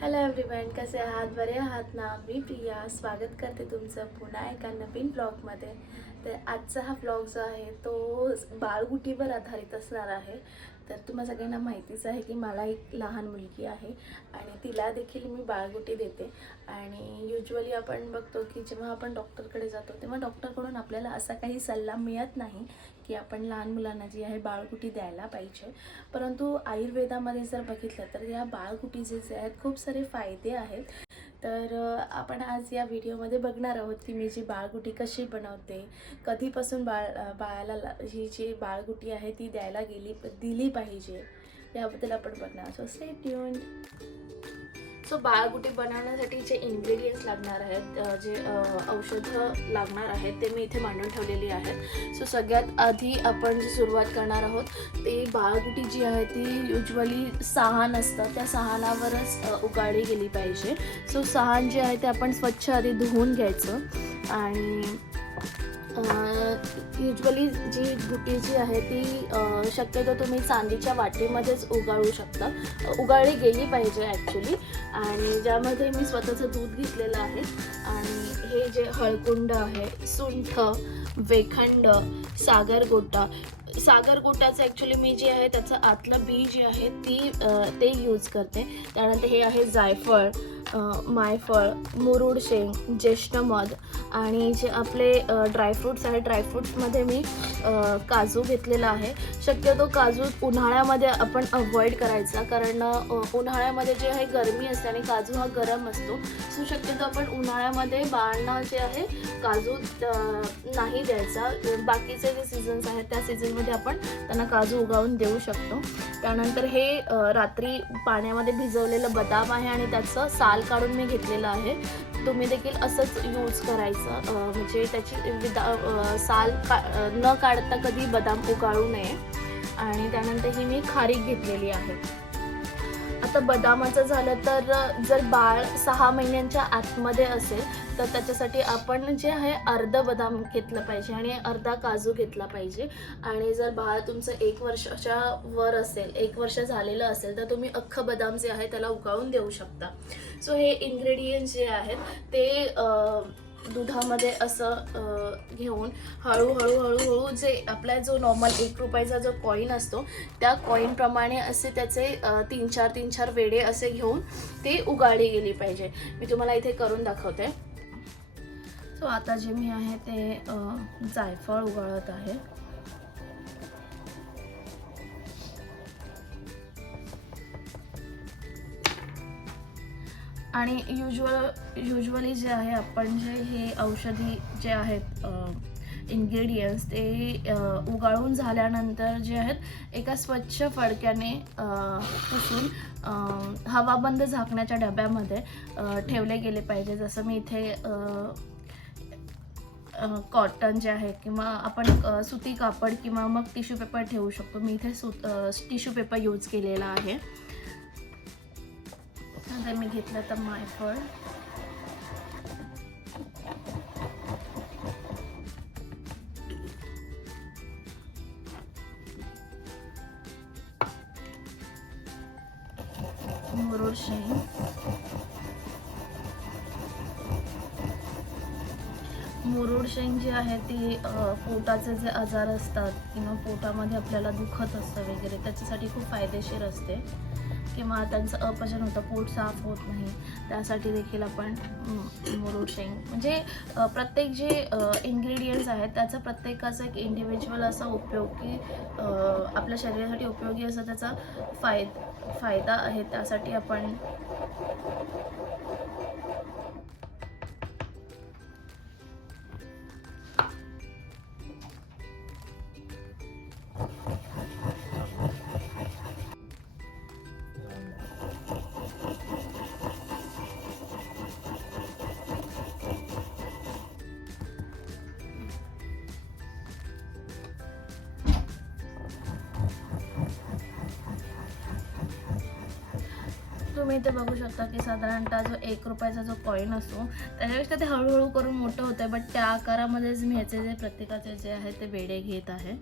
Hello everyone कसे आहात? बरे आहात ना मी प्रिया स्वागत करते तुमचं पुन्हा एका नवीन ब्लॉगमध्ये तर आजचा हा ब्लॉग जो आहे तो बाळगुटीवर आधारित असणार आहे. तर तुम्हा सगळ्यांना माहितीच आहे की मला एक लहान मुलगी आहे आणि तिला देखील मी बाळगुटी देते. आणि युजली आपण बघतो की जेव्हा आपण डॉक्टरकडे जातो तेव्हा डॉक्टरकडून आपल्याला असा काही सल्ला मिळत नाही की आपण लहान मुलांना जी आहे बाळगुटी द्यायला पाहिजे. परंतु आयुर्वेदामध्ये जर बघितलं तर या बाळगुटीचे जे आहेत खूप सारे फायदे आहेत. तर आपण आज या व्हिडिओमध्ये बघणार आहोत की मी जी बाळगुटी कशी बनवते. कधीपासून बाळ बाळाला ला- ही जी बाळगुटी आहे ती द्यायला गेली दिली पाहिजे याबद्दल आपण बघणार सो स्टे ट्यून सो बाळगुटी बनवण्यासाठी जे इन्ग्रेडियंट्स लागणार आहेत जे औषधं लागणार आहेत ते मी इथे मांडून ठेवलेली आहेत. सो सगळ्यात आधी आपण जी सुरुवात करणार आहोत ते बाळगुटी जी आहे ती युजली सहान असतं. त्या सहानावरच अ, उगाळली गेली पाहिजे. सो सहान जे आहे ते आपण स्वच्छ आधी धुवून घ्यायचं. आणि युजली जी गुटी जी आहे ती शक्यतो तुम्ही चांदीच्या वाटेमध्येच उगाळू शकता. उगाळली गेली पाहिजे ॲक्च्युली आणि ज्यामध्ये मी स्वतःचं दूध घेतलेलं आहे. आणि हे जे हळकुंड आहे सुंठ वेखंड सागरगोटा सागरगोटाचं ॲक्च्युली मी जे आहे त्याचं आतलं बी जे आहे ती ते यूज करते. त्यानंतर हे आहे जायफळ मायफळ मुरुड शेंग ज्येष्ठ मध आणि जे आपले ड्रायफ्रूट्स आहेत ड्रायफ्रूट्समध्ये मी काजू घेतलेला आहे. शक्यतो काजू उन्हाळ्यामध्ये आपण अवॉइड करायचा कारण उन्हाळ्यामध्ये जे आहे गरमी असते आणि काजू हा गरम असतो. सो शक्यतो आपण उन्हाळ्यामध्ये बाळांना जे आहे काजू नाही द्यायचा. बाकीचे जे सीझन्स आहेत त्या सीझनमध्ये आपण त्यांना काजू उगावून देऊ शकतो. त्यानंतर हे रात्री पाण्यामध्ये भिजवलेलं बदाम आहे आणि त्याचं साल काढून मी घेतलेलं आहे. तुम्ही देखील असंच यूज करायचं. म्हणजे त्याची विदा साल का न काढता कधी बदाम उगाळू नये. आणि त्यानंतर ही मी खारीक घेतलेली आहे. आता बदामाचं झालं तर जर बाळ सहा महिन्यांच्या आतमध्ये असेल तर त्याच्यासाठी आपण जे आहे अर्धा बदाम घेतलं पाहिजे आणि अर्धा काजू घेतला पाहिजे. आणि जर बाळ तुमचं एक वर्षाच्या वर असेल एक वर्ष झालेलं असेल तर तुम्ही अख्खं बदाम जे आहे त्याला उगाळून देऊ शकता. सो हे इन्ग्रेडियंट्स जे आहेत ते दुधामध्ये असं घेऊन हळूहळू हळूहळू जे आपला जो नॉर्मल एक रुपयाचा जो कॉईन असतो त्या कॉईनप्रमाणे असे त्याचे तीन चार तीन चार वेडे असे घेऊन ते उगाळली गेली पाहिजे. मी तुम्हाला इथे करून दाखवते. सो आता जे मी आहे ते जायफळ उगाळत आहे. आणि युजल युजली जे आहे आपण जे हे औषधी जे आहेत इन्ग्रेडियंट्स ते उगाळून झाल्यानंतर जे आहेत एका स्वच्छ फडक्याने पुसून हवाबंद झाकण्याच्या डब्यामध्ये ठेवले गेले पाहिजे. जसं मी इथे कॉटन जे आहे किंवा आपण सुती कापड किंवा मग टिश्यू पेपर ठेवू शकतो. मी इथे सु टिश्यू पेपर यूज केलेला आहे. मी घेतलं तर मायफळ पेशंट शेंग आहे ती पोटाचे जे आजार असतात किंवा पोटामध्ये आपल्याला दुखत असतं वगैरे त्याच्यासाठी खूप फायदेशीर असते. किंवा त्यांचं अपचन होतं पोट साफ होत नाही त्यासाठी देखील आपण म, मुरुड शेंग. म्हणजे प्रत्येक जे इन्ग्रेडियंट्स आहेत त्याचा प्रत्येकाचा एक इंडिव्हिज्युअल असा उपयोग की आपल्या शरीरासाठी उपयोगी असा त्याचा फाय फायदा आहे त्यासाठी आपण तुम्ही इथे बघू शकता की साधारणतः जो एक रुपयाचा जो कॉईन असतो त्याच्यापेक्षा ते हळूहळू करून मोठं होतं बट त्या आकारामध्येच मी ह्याचे जे प्रत्येकाचे जे आहे ते वेडे घेत आहे.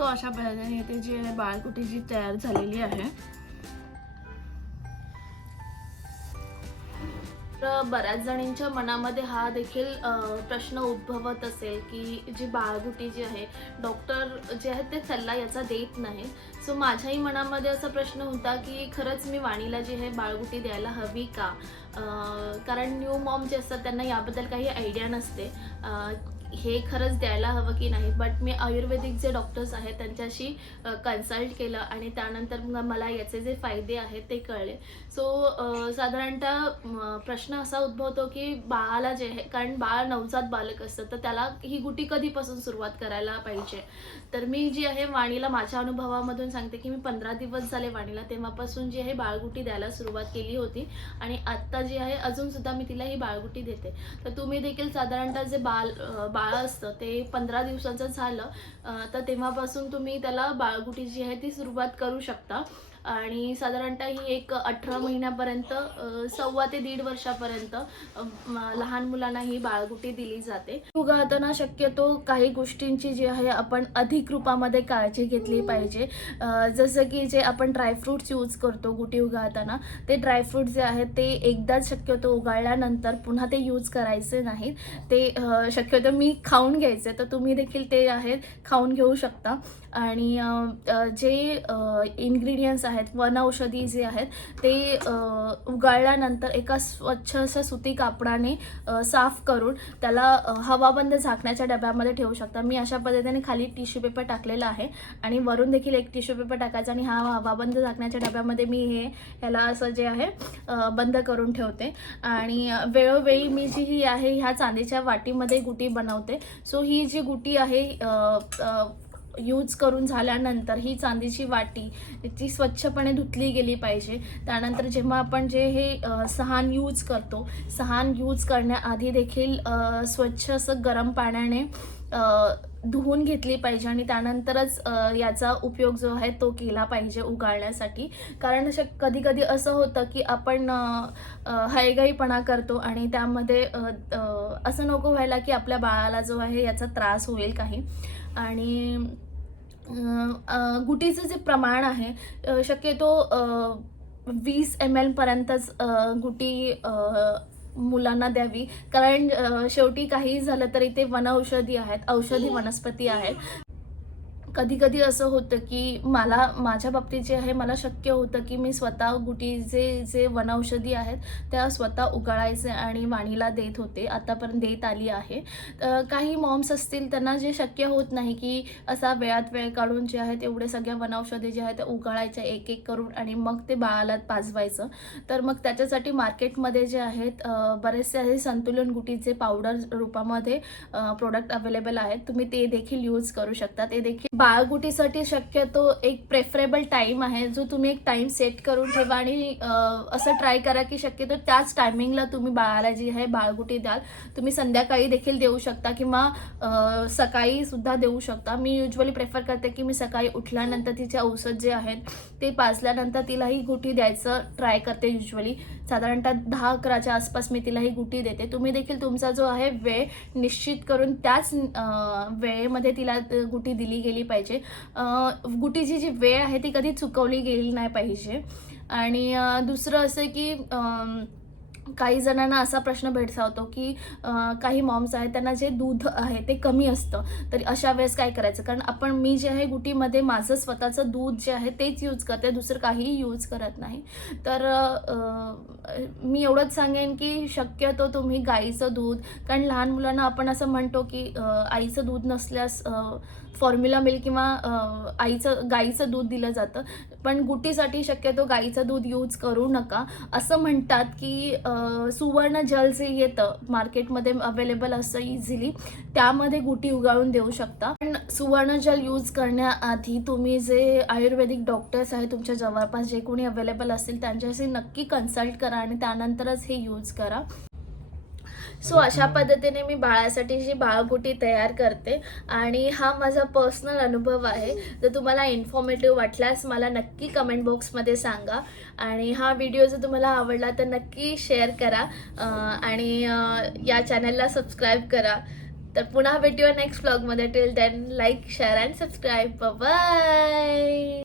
सो अशा पद्धतीने इथे जी आहे बाळकुटी जी तयार झालेली आहे. तर बऱ्याच जणींच्या मनामध्ये हा देखील प्रश्न उद्भवत असेल की जी बाळगुटी जी आहे डॉक्टर जे आहेत ते सल्ला याचा देत नाही सो माझ्याही मनामध्ये असा प्रश्न होता की खरंच मी वाणीला जी आहे बाळगुटी द्यायला हवी का? कारण न्यू मॉम जे असतात त्यांना याबद्दल काही आयडिया नसते. हे खरंच द्यायला हवं की नाही बट मी आयुर्वेदिक जे डॉक्टर्स आहेत त्यांच्याशी कन्सल्ट केलं आणि त्यानंतर मग मला याचे जे फायदे आहेत ते कळले. सो साधारणतः प्रश्न असा उद्भवतो की बाळाला जे आहे कारण बाळ नवजात बालक असतं तर त्याला ही गुटी कधीपासून सुरुवात करायला पाहिजे? तर मी जी आहे वाणीला माझ्या अनुभवामधून सांगते की मी पंधरा दिवस झाले वाणीला तेव्हापासून जी आहे बाळगुटी द्यायला सुरुवात केली होती. आणि आत्ता जी आहे अजूनसुद्धा मी तिला ही बाळगुटी देते. तर तुम्ही देखील साधारणतः जे बाल बाल बाळ असतं ते पंधरा दिवसाचं झालं तर तेव्हापासून तुम्ही त्याला बाळगुटी जी आहे ती सुरुवात करू शकता. आणि साधारणतः ही एक अठरा महिन्यापर्यंत सव्वा ते दीड वर्षापर्यंत लहान मुलांना ही बाळगुटी दिली जाते. उगाळताना शक्यतो काही गोष्टींची जी आहे आपण अधिक रूपामध्ये काळजी घेतली पाहिजे. जसं की जे आपण ड्रायफ्रुट्स यूज करतो गुटी उगाळताना ते ड्रायफ्रूट जे आहेत ते एकदाच शक्यतो उगाळल्यानंतर पुन्हा ते यूज करायचे नाहीत. ते शक्यतो मी खाऊन घ्यायचे तर तुम्ही देखील ते आहेत खाऊन घेऊ शकता. आणि जे इन्ग्रेडियंट्स आहेत. वनौषधी जे आहेत ते उगाळल्यानंतर एका स्वच्छ अशा सुती कापडाने साफ करून त्याला हवाबंद झाकण्याच्या डब्यामध्ये ठेवू शकता. मी अशा पद्धतीने खाली टिश्यू पेपर टाकलेला आहे आणि वरून देखील एक टिश्यू पेपर टाकायचा आणि हा हवाबंद झाकण्याच्या डब्यामध्ये मी हे ह्याला असं जे आहे बंद करून ठेवते. आणि वेळोवेळी मी जी ही आहे ह्या चांदीच्या वाटीमध्ये गुटी बनवते. सो ही जी गुटी आहे यूज करून झाल्यानंतर ही चांदीची वाटी ती स्वच्छपणे धुतली गेली पाहिजे. त्यानंतर जेव्हा आपण जे हे सहान यूज करतो सहान यूज करण्याआधी देखील स्वच्छ असं गरम पाण्याने धुवून घेतली पाहिजे आणि त्यानंतरच याचा उपयोग जो आहे तो केला पाहिजे उगाळण्यासाठी. कारण अशा कधी कधी असं होतं की आपण अ, करतो आणि त्यामध्ये असं नको व्हायला की आपल्या बाळाला जो आहे याचा त्रास होईल काही. आणि गुटीचं जे प्रमाण आहे शक्यतो वीस एम एलपर्यंतच गुटी मुलांना द्यावी. कारण शेवटी काही झालं तरी ते वनौषधी आहेत औषधी वनस्पती आहेत. कधी कधी असं होतं की मला माझ्या बाबतीत जे आहे मला शक्य होतं की मी स्वतः गुटीचे जे वनौषधी आहेत त्या स्वतः उगाळायचे आणि वाणीला देत होते. आतापर्यंत देत आली आहे. तर काही मॉम्स असतील त्यांना जे शक्य होत नाही की असा वेळात वेळ काढून जे आहे तेवढे सगळ्या वनौषधी जे आहेत ते उगाळायच्या एक एक करून आणि मग ते बाळाला पाजवायचं. तर मग त्याच्यासाठी मार्केटमध्ये जे आहेत बरेचसे असे संतुलन गुटीचे पावडर रूपामध्ये प्रोडक्ट अवेलेबल आहेत तुम्ही ते देखील यूज करू शकता. ते देखील बाळगुटीसाठी शक्यतो एक प्रेफरेबल टाईम आहे जो तुम्ही एक टाईम सेट करून ठेवा आणि असं ट्राय करा की शक्यतो त्याच टायमिंगला तुम्ही बाळाला जी आहे बाळगुटी द्याल. तुम्ही संध्याकाळी देखील देऊ शकता किंवा सकाळी सुद्धा देऊ शकता. मी युजली प्रेफर करते की मी सकाळी उठल्यानंतर तिचे औषध जे आहेत ते पाजल्यानंतर तिला ही गुटी द्यायचं ट्राय करते युजली साधारणतः दहा अकराच्या आसपास मी तिला ही गुटी देते. तुम्ही देखील तुमचा जो आहे वेळ निश्चित करून त्याच वेळेमध्ये तिला गुटी दिली गेली पाहिजे. गुटीची जी वेळ आहे ती कधी चुकवली गेली नाही पाहिजे. आणि दुसरं असं की काही जणांना असा प्रश्न भेडसावतो की काही मॉम्स आहेत त्यांना जे दूध आहे ते कमी असतं. तर अशा वेळेस काय करायचं? कारण आपण मी जे आहे गुटीमध्ये माझं स्वतःचं दूध जे आहे तेच यूज करते दुसरं काहीही यूज करत नाही. तर मी एवढंच सांगेन की शक्यतो तुम्ही गाईचं दूध कारण लहान मुलांना आपण असं म्हणतो की आईचं दूध नसल्यास फॉर्म्युला मिल्क किंवा आईचं गाईचं दूध दिलं जातं. पण गुटीसाठी शक्यतो गाईचं दूध यूज करू नका. असं म्हणतात की आ, सुवर्ण जल जे येतं मार्केटमध्ये अवेलेबल असतं इझिली त्यामध्ये गुटी उगाळून देऊ शकता. पण सुवर्ण जल यूज करण्याआधी तुम्ही जे आयुर्वेदिक डॉक्टर्स आहेत तुमच्या जवळपास जे कोणी अवेलेबल असतील त्यांच्याशी नक्की कन्सल्ट करा आणि त्यानंतरच हे यूज करा. सो अशा पद्धतीने मी बाळासाठी जी बाळगुटी तयार करते आणि हा माझा पर्सनल अनुभव आहे. जर तुम्हाला इन्फॉर्मेटिव्ह वाटल्यास मला नक्की कमेंट बॉक्समध्ये सांगा आणि हा व्हिडिओ जर तुम्हाला आवडला तर नक्की शेअर करा आणि या चॅनलला सबस्क्राईब करा. तर पुन्हा भेटूया नेक्स्ट ब्लॉगमध्ये till then like share and subscribe bye